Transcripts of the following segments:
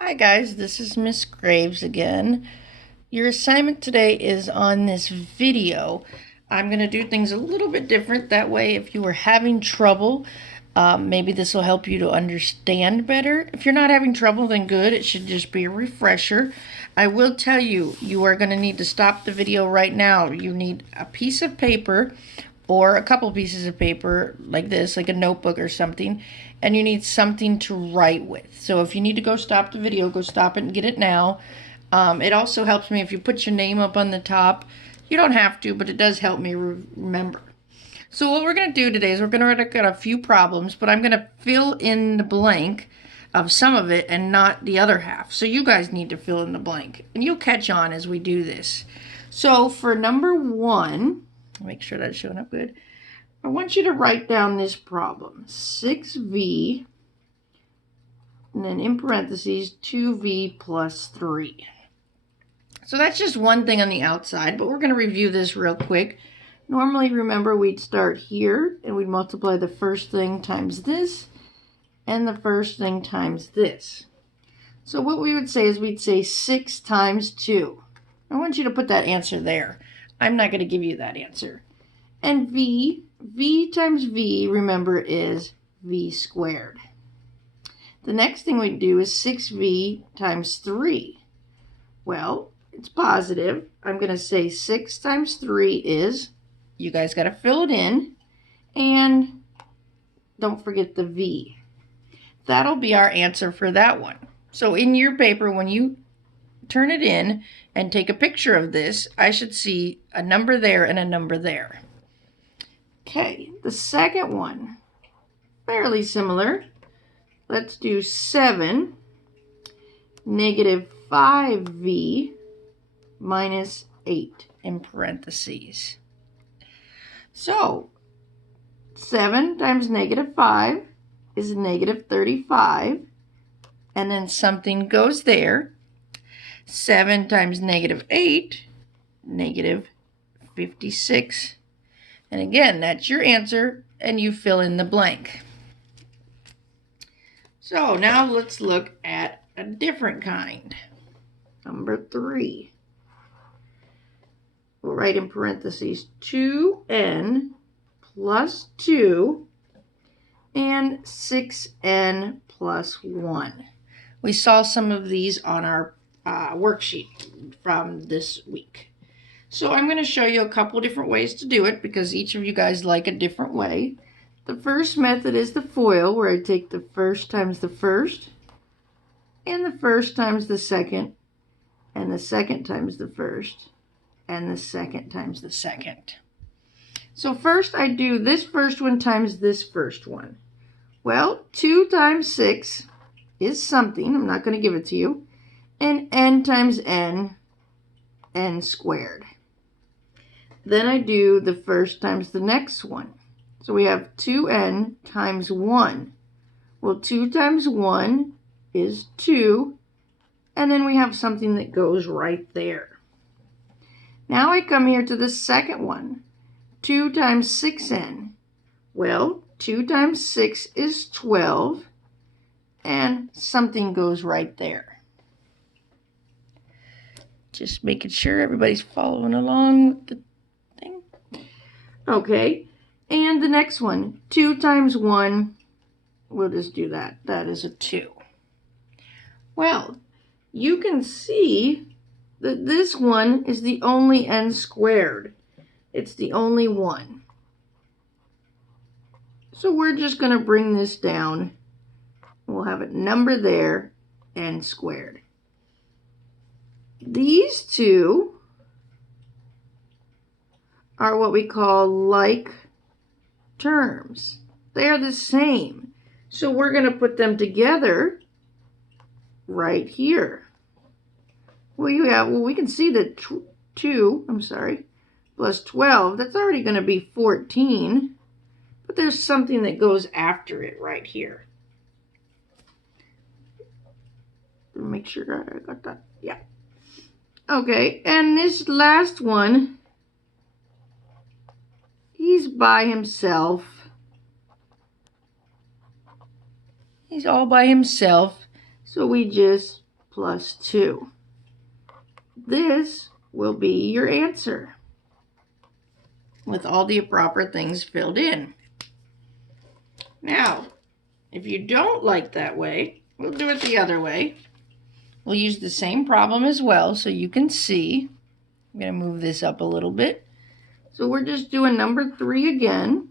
Hi guys, this is Miss Graves again. Your assignment today is on this video. I'm going to do things a little bit different. That way, if you were having trouble, maybe this will help you to understand better. If you're not having trouble, then good. It should just be a refresher. I will tell you, you are going to need to stop the video right now. You need a piece of paper or a couple pieces of paper like this, like a notebook or something, and you need something to write with. So if you need to go stop the video, go stop it and get it now. It also helps me if you put your name up on the top. You don't have to, but it does help me remember. So what we're going to do today is we're going to look at a few problems, but I'm going to fill in the blank of some of it and not the other half. So you guys need to fill in the blank, and you'll catch on as we do this. So for number one, make sure that's showing up good. I want you to write down this problem. 6v, and then in parentheses, 2v plus 3. So that's just one thing on the outside, but we're going to review this real quick. Normally, remember, we'd start here, and we'd multiply the first thing times this, and the first thing times this. So what we would say is we'd say 6 times 2. I want you to put that answer there. I'm not going to give you that answer. And v times v, remember, is v squared. The next thing we do is 6v times 3. Well, it's positive. I'm going to say 6 times 3 is, you guys got to fill it in, and don't forget the v. That'll be our answer for that one. So in your paper, when you turn it in and take a picture of this, I should see a number there and a number there. Okay, the second one, fairly similar. Let's do 7 negative 5v minus 8 in parentheses. So 7 times negative 5 is negative 35, and then something goes there. 7 times negative 8, negative 56. And again, that's your answer, and you fill in the blank. So now let's look at a different kind. Number 3. We'll write in parentheses 2n plus 2 and 6n plus 1. We saw some of these on our worksheet from this week. So I'm going to show you a couple different ways to do it because each of you guys like a different way. The first method is the FOIL, where I take the first times the first, and the first times the second, and the second times the first, and the second times the second. So first I do this first one times this first one. Well, 2 times 6 is something. I'm not going to give it to you. And n times n squared. Then I do the first times the next one. So we have 2n times 1. Well, 2 times 1 is 2. And then we have something that goes right there. Now I come here to the second one. 2 times 6n. Well, 2 times 6 is 12. And something goes right there. Just making sure everybody's following along with the thing. Okay. And the next one, 2 times 1, we'll just do that. That is a 2. Well, you can see that this one is the only n squared. It's the only one. So we're just going to bring this down. We'll have a number there, n squared. These two are what we call like terms. They are the same. So we're going to put them together right here. Well, we can see that 2 plus 12, that's already going to be 14. But there's something that goes after it right here. Make sure I got that. Yeah. Okay, and this last one, he's by himself. He's all by himself. So we just plus 2. This will be your answer with all the proper things filled in. Now, if you don't like that way, we'll do it the other way. We'll use the same problem as well so you can see. I'm going to move this up a little bit. So we're just doing number 3 again.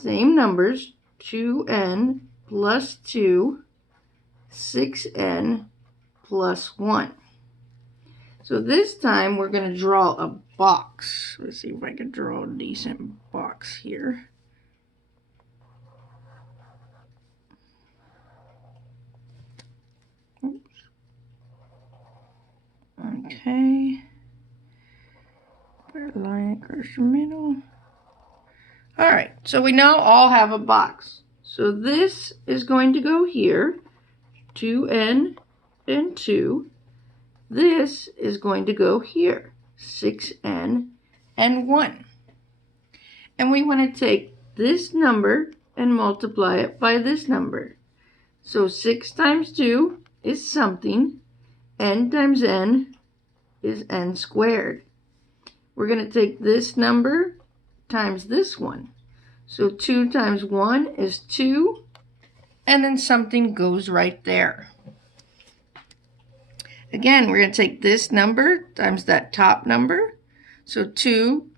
Same numbers, 2n plus 2, 6n plus 1. So this time we're going to draw a box. Let's see if I can draw a decent box here. Oops. Okay. Put a line across the middle. Alright, so we now all have a box. So this is going to go here, 2n and 2. This is going to go here, 6n and 1. And we want to take this number and multiply it by this number. So 6 times 2 is something. N times n is n squared. We're going to take this number times this one. So 2 times 1 is 2. And then something goes right there. Again, we're going to take this number times that top number. So 2,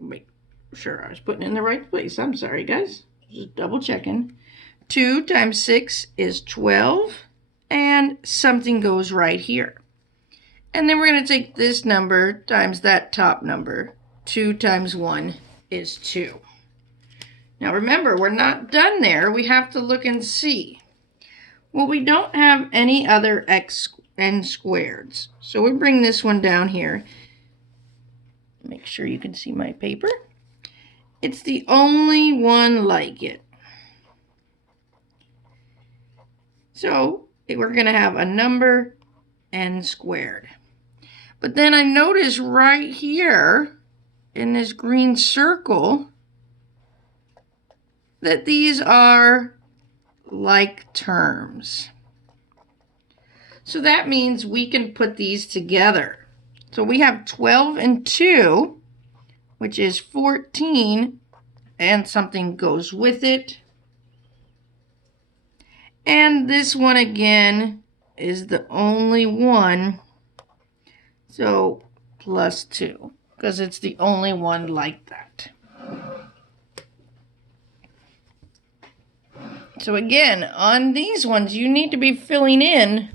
make sure I was putting it in the right place. I'm sorry, guys. Just double checking. 2 times 6 is 12. And something goes right here. And then we're going to take this number times that top number. 2 times 1 is 2. Now remember, we're not done there. We have to look and see. Well, we don't have any other n squareds. So we bring this one down here. Make sure you can see my paper. It's the only one like it. So we're going to have a number n squared. But then I notice right here in this green circle that these are like terms. So that means we can put these together. So we have 12 and 2, which is 14, and something goes with it. And this one again is the only one, so plus 2, because it's the only one like that. So again, on these ones, you need to be filling in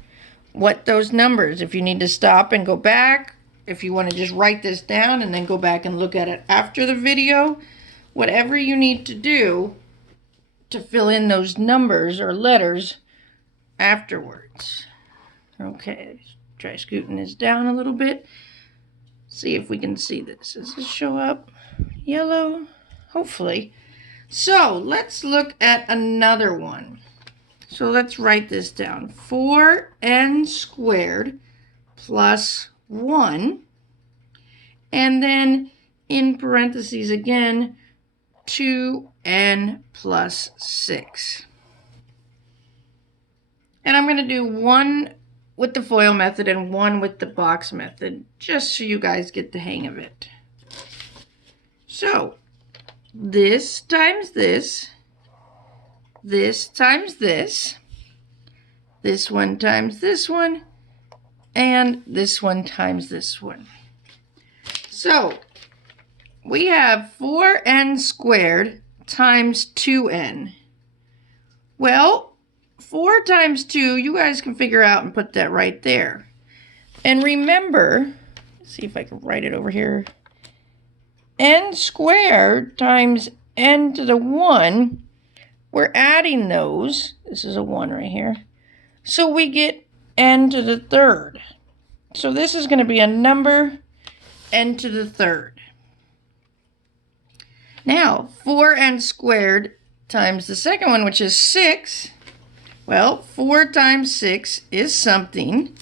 what those numbers. If you need to stop and go back, if you want to just write this down and then go back and look at it after the video, whatever you need to do to fill in those numbers or letters afterwards. Okay, try scooting this down a little bit. See if we can see this. Does this show up yellow? Hopefully. So let's look at another one. So let's write this down. 4n squared plus 1. And then in parentheses again, 2n plus 6. And I'm going to do one with the FOIL method and one with the box method, just so you guys get the hang of it. So this times this times this one times this one, and this one times this one. So we have 4n squared times 2n. Well, 4 times 2, you guys can figure out and put that right there. And remember, let's see if I can write it over here. N squared times n to the 1, we're adding those. This is a 1 right here. So we get n to the 3rd. So this is going to be a number n to the 3rd. Now, 4n squared times the second one, which is 6. Well, 4 times 6 is something.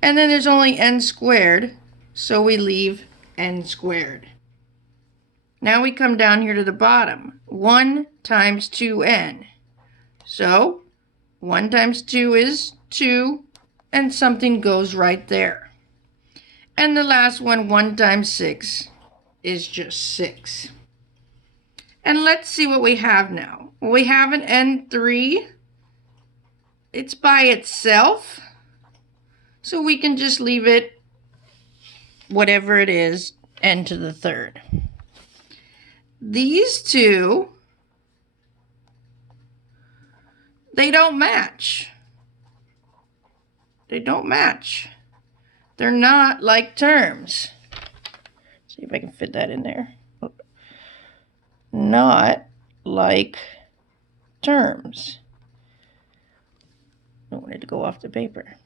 And then there's only n squared, so we leave n squared. Now we come down here to the bottom. 1 times 2n. So 1 times 2 is 2, and something goes right there. And the last one, 1 times 6, is just 6. And let's see what we have now. We have an n3. It's by itself. So we can just leave it, whatever it is, n to the third. These two, they don't match. They don't match. They're not like terms. See if I can fit that in there. Not like terms. I don't want it to go off the paper.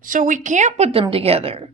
So we can't put them together.